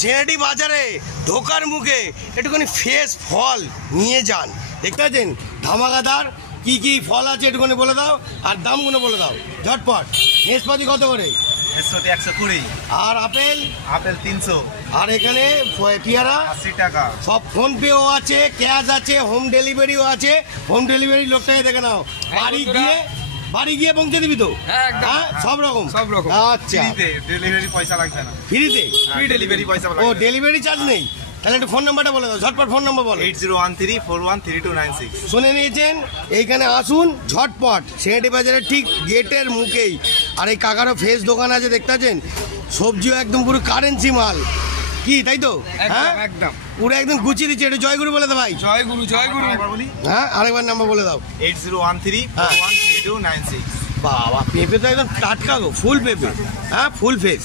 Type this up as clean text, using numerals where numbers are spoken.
সিনেটি বাজারে ঢোকার মুখে একটুখানি ফ্রেশ ফল নিয়ে যান। দেখতে পাচ্ছেন ধামাকাদার কি কি ফল আছে একটুখানি বলে দাও, আর দামগুলো বলে দাও ঝটপট। নাশপাতি কত করে? 120। আর আপেল? আপেল 300। আর এখানে পেয়ারা 80 টাকা। সব ফোনপেও আছে, ক্যাশ আছে, হোম ডেলিভারিও আছে। হোম ডেলিভারি লোকটাকে দেখে নাও, বাড়ি গিয়ে পৌঁছে দিবি তো? হ্যাঁ, সব রকম। আচ্ছা, ডেলিভারি পয়সা লাগবে না, ফ্রিতে? ফ্রি ডেলিভারি পয়সা ও, ডেলিভারি চার্জ নেই? তাহলে একটু ফোন নাম্বারটা বলে দাও, ঝটপট ফোন নাম্বার বলো। 8013413296। শুনে নিয়েছেন, এইখানে আসুন ঝটপট, সিনেটি বাজারের ঠিক গেটের মুখেই। আর এই কাকারও ফ্রেশ দোকান আছে, দেখতে পাচ্ছেন সবজিও একদম পুরো কারেন্সি মাল, কি তাই তো? হ্যাঁ, একদম পুরো একদম গুছিয়ে দিচ্ছে। একটু জয়গুরু বলে দাও ভাই। জয়গুরু। একবার বলি। হ্যাঁ, আরেকবার নাম্বার বলে দাও। 8013413296। বাবা, পেঁপে তো একদম টাটকা গো, ফুল পেঁপে। হ্যাঁ, ফুল ফ্রেশ।